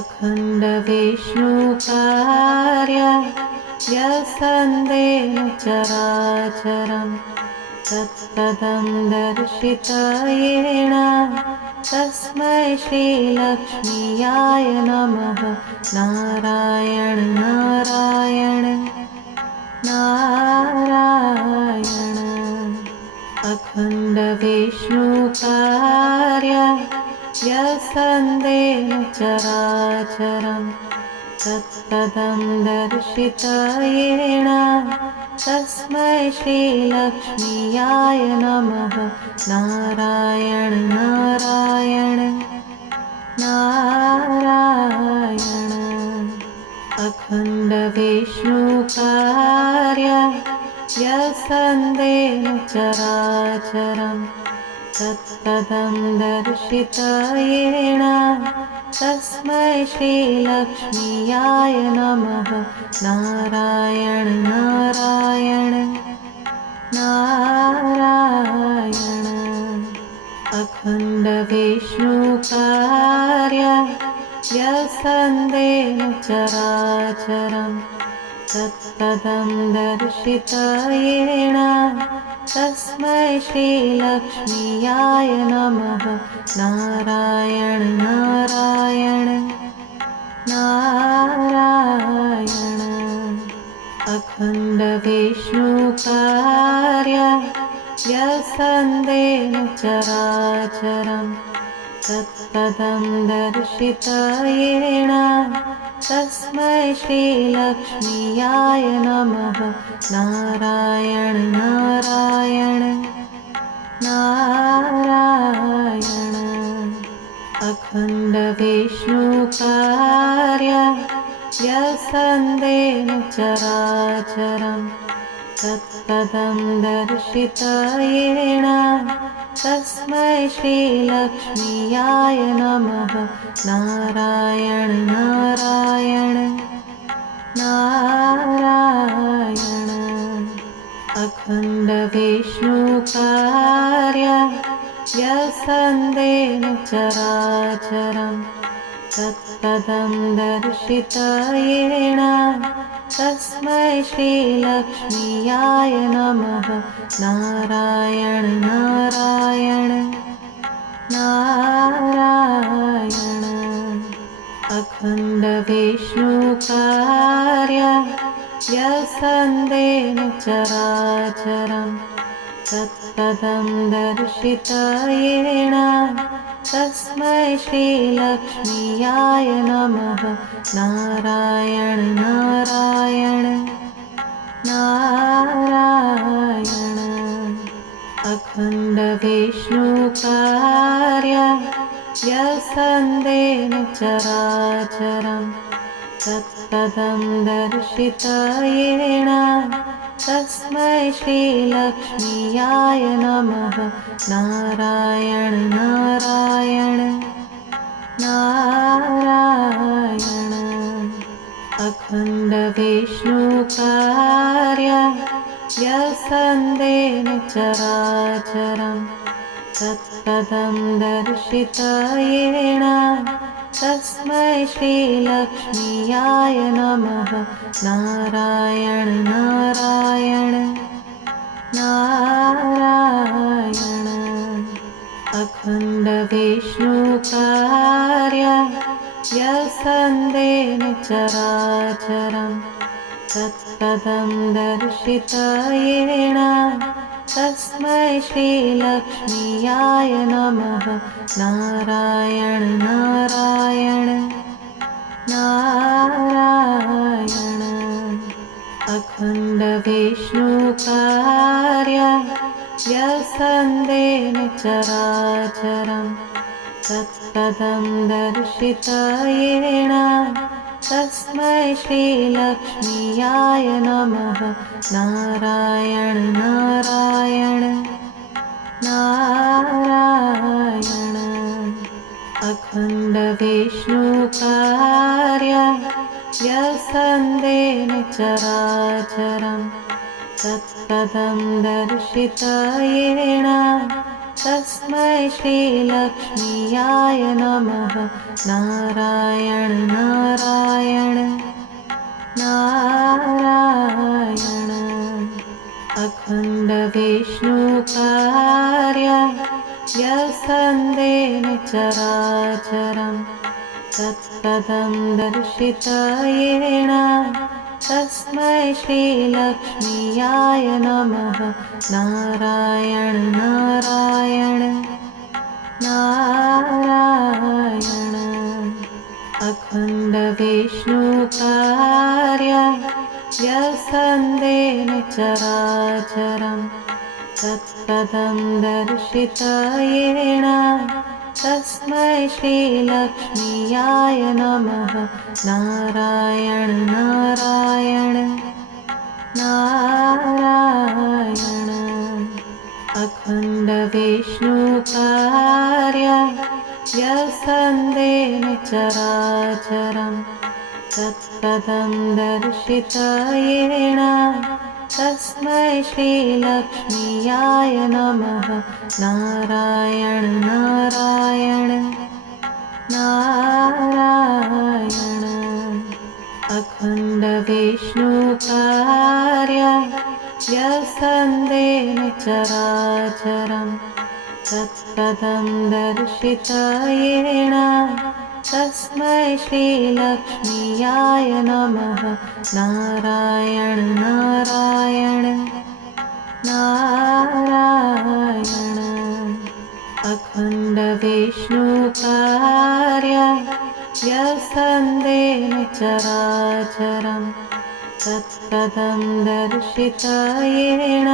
अखण्डविष्णुकार्य व्यसन्देन चराचरं तत्पदं दर्शितयेण तस्मै श्रीलक्ष्मीयाय नमः। नारायण नारायण नारायण। अखण्डविष्णुकार्य व्यसन्देन चराचरं तत्पदं दर्शितयेण तस्मै श्रीलक्ष्मीयाय नमः। नारायण नारायण नारायण। अखण्डविष्णुकार्य व्यसन्देन चराचरं तत्पदं दर्शितयेण तस्मै श्रीलक्ष्मीयाय नमः। नारायण नारायण नारायण। अखण्डविष्णुकार्य व्यसन्देन चराचरं तत्पदं दर्शितयेण तस्मै श्रीलक्ष्मीयाय नमः। नारायण नारायण नारायण। अखण्डविष्णुकार्य व्यसन्देन चराचरं तत्पदं दर्शितयेण तस्मै श्रीलक्ष्मीयाय नमः। नारायण नारायण नारायण। अखण्डविष्णुकार्य व्यसन्देन चराचरं तत्पदं दर्शितयेण तस्मै श्रीलक्ष्मीयाय नमः। नारायण नारायण नारायण। अखण्डविष्णुकार्य व्यसन्देन चराचरं तत्पदं दर्शितयेण तस्मै श्रीलक्ष्मीयाय नमः। नारायण नारायण नारायण। अखण्डविष्णुकार्य व्यसन्देन चराचरं तत्पदं दर्शितयेण तस्मै श्रीलक्ष्मीयाय नमः। नारायण नारायण नारायण। अखण्डविष्णुकार्य व्यसन्देन चराचरं तत्पदं दर्शितयेण तस्मै श्रीलक्ष्मीयाय नमः। नारायण नारायण नारायण। अखण्डविष्णुकार्य व्यसन्देन चराचरं तत्पदं दर्शितयेण तस्मै श्रीलक्ष्मीयाय नमः। नारायण नारायण नारायण। अखण्डविष्णुकार्य व्यसन्देन चराचरं तत्पदं दर्शितयेण तस्मै श्रीलक्ष्मीयाय नमः। नारायण नारायण नारायण। अखण्डविष्णुकार्य व्यसन्देन चराचरं तत्पदं दर्शितयेण तस्मै श्रीलक्ष्मीयाय नमः। नारायण नारायण नारायण। अखण्डविष्णुकार्य व्यसन्देन चराचरं तत्पदं दर्शितयेण तस्मै श्रीलक्ष्मीयाय नमः। नारायण नारायण नारायण। अखण्ड विष्णुकार्य व्यसन्देन चराचरं तत्पदं दर्शितयेण तस्मै श्रीलक्ष्मीयाय नमः। नारायण नारायण नारायण। अखण्ड विष्णुकार्य व्यसन्देन चराचरं तत्पदं दर्शितयेण तस्मै श्रीलक्ष्मीयाय नमः। नारायण नारायण नारायण। अखण्ड विष्णुकार्य व्यसन्देन चराचरं तत्पदं दर्शितयेण तस्मै श्रीलक्ष्मीयाय नमः। नारायण नारायण नारायण। अखण्ड विष्णुकार्य व्यसन्देन चराचरं तत्पदं दर्शितयेण तस्मै श्रीलक्ष्मीयाय नमः। नारायण नारायण नारायण। अखण्ड विष्णुकार्य व्यसन्देन चराचरं तत्पदं दर्शितयेण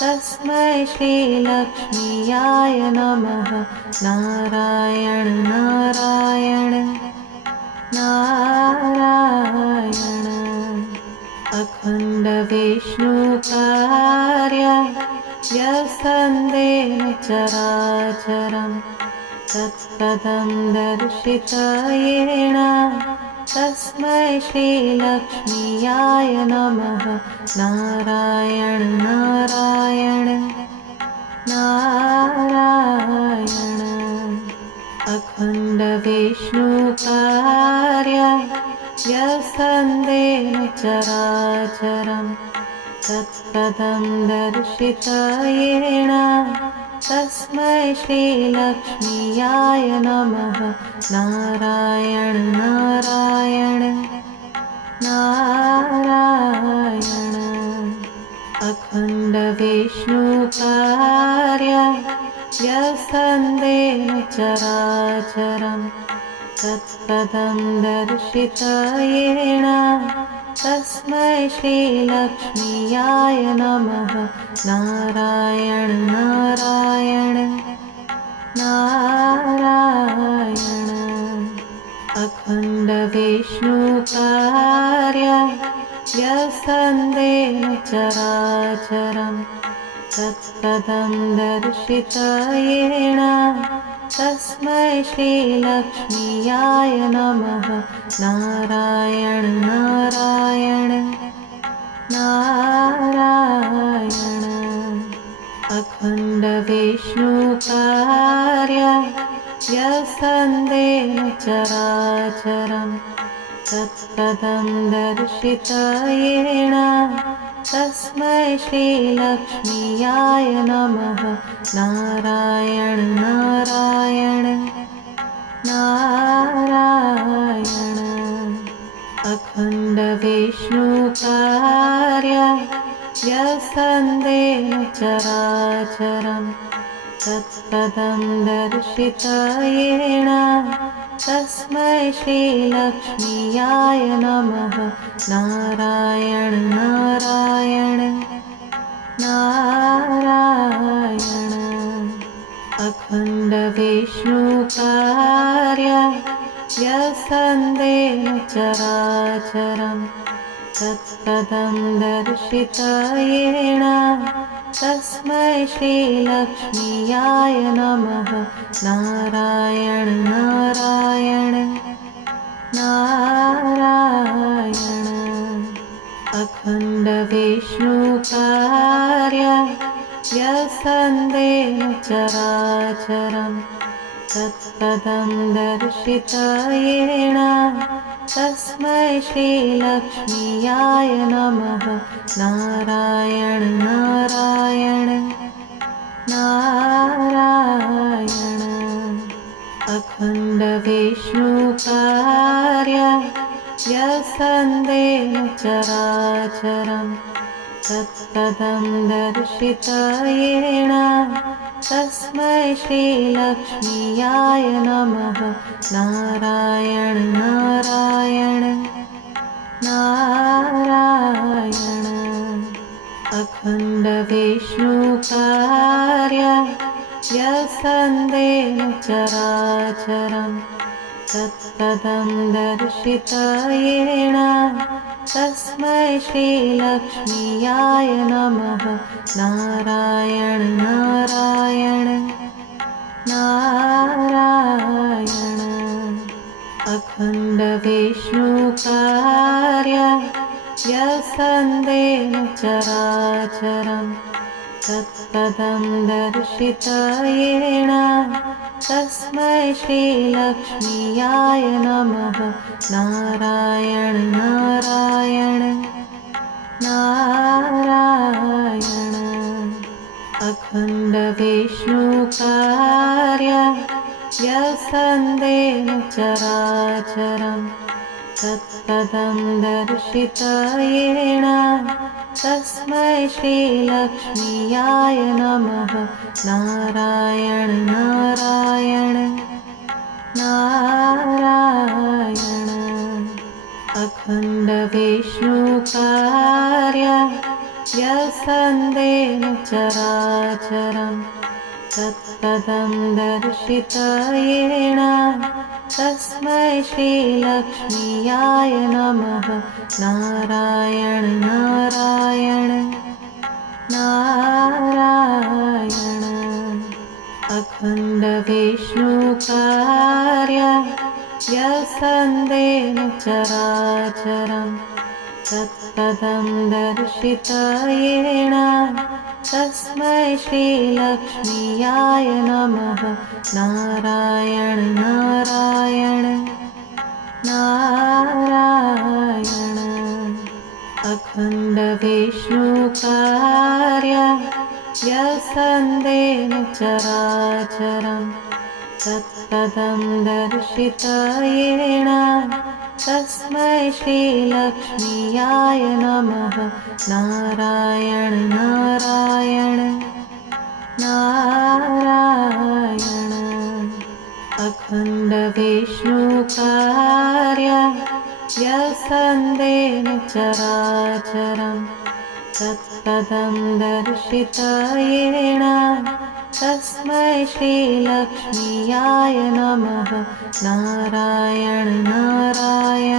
तस्मै श्रीलक्ष्मीयाय नमः। नारायण नारायण नारायण। अखण्ड विष्णुकार्य व्यसन्देन चराचरं तत्पदं दर्शितयेण तस्मै श्रीलक्ष्मीयाय नमः। नारायण नारायण नारायण। अखण्ड विष्णुकार्य व्यसन्देन चराचरं तत्पदं दर्शितयेण तस्मै श्रीलक्ष्मीयाय नमः। नारायण नारायण नारायण। अखण्ड विष्णुकार्य व्यसन्देन चराचरं तत्पदं दर्शितयेण तस्मै श्रीलक्ष्मीयाय नमः। नारायण नारायण नारायण। अखण्ड विष्णुकार्य व्यसन्देन चराचरं तत्पदं दर्शितयेण तस्मै श्रीलक्ष्मीयाय नमः। नारायण नारायण नारायण। अखण्ड विष्णुकार्य व्यसन्देन चराचरं तत्पदं दर्शितयेण तस्मै श्रीलक्ष्मीयाय नमः। नारायण नारायण नारायण। अखण्ड विष्णुकार्य व्यसन्देन चराचरं तत्पदं दर्शितयेण तस्मै श्रीलक्ष्मीयाय नमः। नारायण नारायण नारायण। अखण्ड विष्णुकार्य व्यसन्देन चराचरं तत्पदं दर्शितयेण तस्मै श्रीलक्ष्मीयाय नमः। नारायण नारायण नारायण। अखण्ड विष्णुकार्य व्यसन्देन चराचरं तत्पदं दर्शितयेण तस्मै श्रीलक्ष्मीयाय नमः। नारायण नारायण नारायण। अखण्डविष्णुकार्य व्यसन्देन चराचरं तत्पदं दर्शितयेण तस्मै श्रीलक्ष्मीयाय नमः। नारायण नारायण नारायण। अखण्डविष्णुकार्य व्यसन्देन चराचरं तत्पदं दर्शितयेण तस्मै श्रीलक्ष्मीयाय नमः। नारायण नारायण नारायण। अखण्डविष्णुकार्य व्यसन्देन चराचरं तत्पदं दर्शितयेण तस्मै श्रीलक्ष्मीयाय नमः। नारायण नारायण नारायण। अखण्डविष्णुकार्य व्यसन्देन चराचरं तत्पदं दर्शितयेण तस्मै श्रीलक्ष्मीयाय नमः। नारायण नारायण नारायण। अखण्डविष्णुकार्य व्यसन्देन चराचरं तत्पदं दर्शितयेण तस्मै श्रीलक्ष्मीयाय नमः। नारायण नारायण नारायण। अखण्डविष्णुकार्य व्यसन्देन चराचरं तत्पदं दर्शितयेण तस्मै श्रीलक्ष्मीयाय नमः। नारायण नारायण नारायण। अखण्डविष्णुकार्य व्यसन्देन चराचरं तत्पदं दर्शितयेण तस्मै श्रीलक्ष्मीयाय नमः। नारायण नारायण नारायण। अखण्डविष्णुकार्य व्यसन्देन चराचरं तत्पदं दर्शितयेण तस्मै श्रीलक्ष्मीयाय नमः। नारायण नारायण